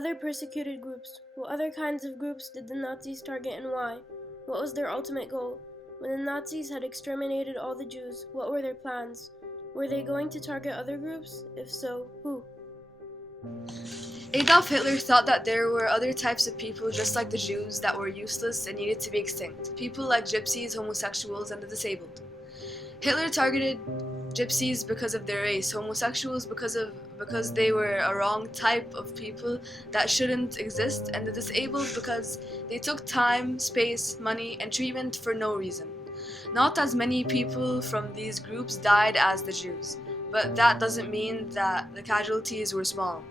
other persecuted groups? What other kinds of groups did the Nazis target and why? What was their ultimate goal? When the Nazis had exterminated all the Jews, what were their plans? Were they going to target other groups? If so, who? Adolf Hitler thought that there were other types of people just like the Jews that were useless and needed to be extinct. People like gypsies, homosexuals, and the disabled. Hitler targeted gypsies because of their race, homosexuals because they were a wrong type of people that shouldn't exist, and the disabled because they took time, space, money, and treatment for no reason. Not as many people from these groups died as the Jews, but that doesn't mean that the casualties were small.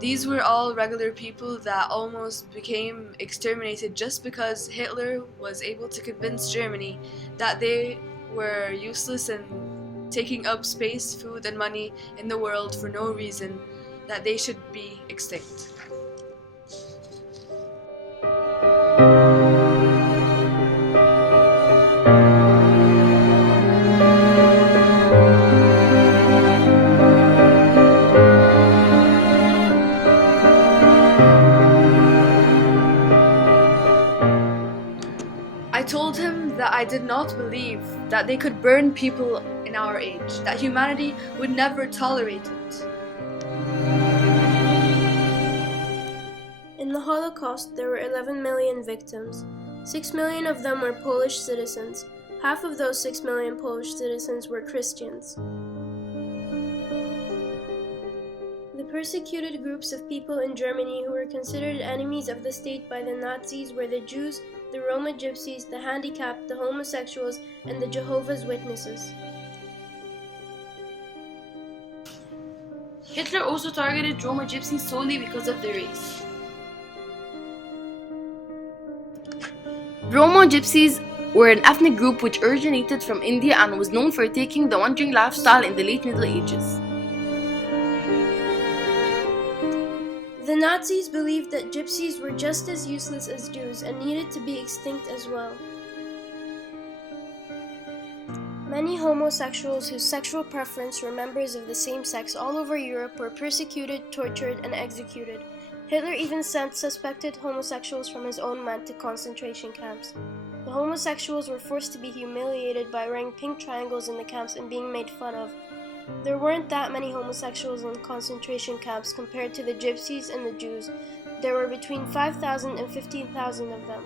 These were all regular people that almost became exterminated just because Hitler was able to convince Germany that they were useless and taking up space, food, and money in the world for no reason, that they should be extinct. I told him that I did not believe that they could burn people in our age, that humanity would never tolerate it. In the Holocaust, there were 11 million victims. 6 million of them were Polish citizens. Half of those 6 million Polish citizens were Christians. The persecuted groups of people in Germany who were considered enemies of the state by the Nazis were the Jews, the Roma gypsies, the handicapped, the homosexuals, and the Jehovah's Witnesses. Hitler also targeted Roma gypsies solely because of their race. Roma gypsies were an ethnic group which originated from India and was known for taking the wandering lifestyle in the late Middle Ages. The Nazis believed that gypsies were just as useless as Jews and needed to be extinct as well. Many homosexuals whose sexual preference were members of the same sex all over Europe were persecuted, tortured, and executed. Hitler even sent suspected homosexuals from his own men to concentration camps. The homosexuals were forced to be humiliated by wearing pink triangles in the camps and being made fun of. There weren't that many homosexuals in concentration camps compared to the gypsies and the Jews. There were between 5,000 and 15,000 of them.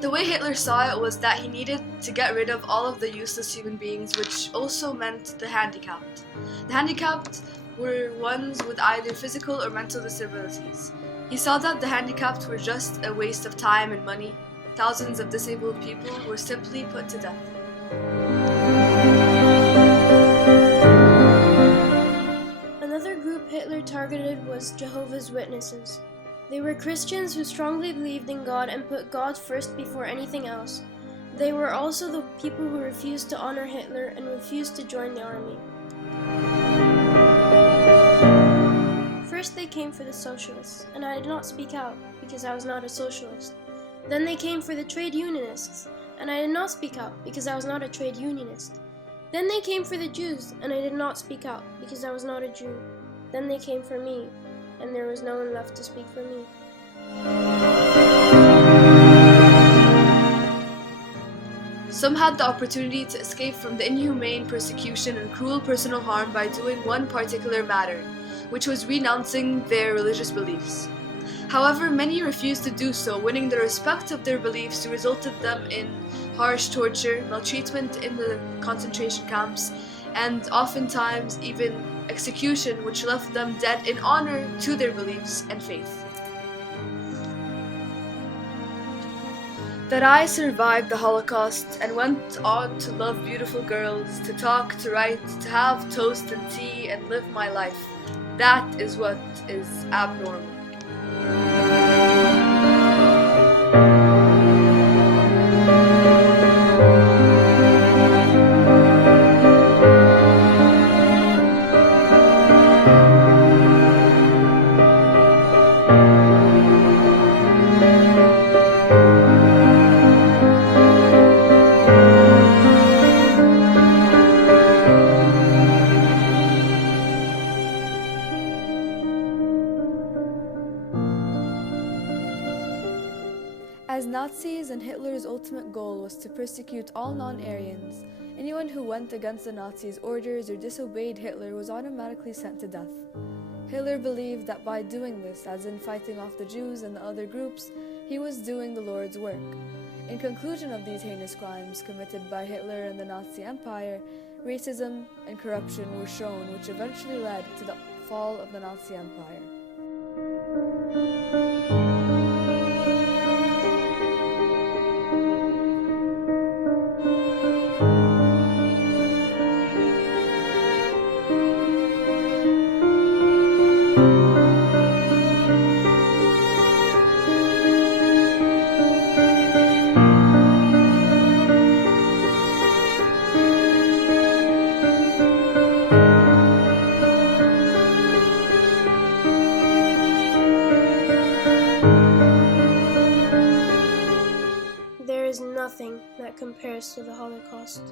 The way Hitler saw it was that he needed to get rid of all of the useless human beings, which also meant the handicapped. The handicapped were ones with either physical or mental disabilities. He saw that the handicapped were just a waste of time and money. Thousands of disabled people were simply put to death. Another group Hitler targeted was Jehovah's Witnesses. They were Christians who strongly believed in God and put God first before anything else. They were also the people who refused to honor Hitler and refused to join the army. First they came for the socialists, and I did not speak out because I was not a socialist. Then they came for the trade unionists, and I did not speak out because I was not a trade unionist. Then they came for the Jews, and I did not speak out because I was not a Jew. Then they came for me, and there was no one left to speak for me. Some had the opportunity to escape from the inhumane persecution and cruel personal harm by doing one particular matter, which was renouncing their religious beliefs. However, many refused to do so, winning the respect of their beliefs resulted them in harsh torture, maltreatment in the concentration camps, and oftentimes even execution, which left them dead in honor to their beliefs and faith. That I survived the Holocaust and went on to love beautiful girls, to talk, to write, to have toast and tea and live my life. That is what is abnormal. As Nazis and Hitler's ultimate goal was to persecute all non-Aryans, anyone who went against the Nazis' orders or disobeyed Hitler was automatically sent to death. Hitler believed that by doing this, as in fighting off the Jews and the other groups, he was doing the Lord's work. In conclusion of these heinous crimes committed by Hitler and the Nazi Empire, racism and corruption were shown, which eventually led to the fall of the Nazi Empire. There is nothing that compares to the Holocaust.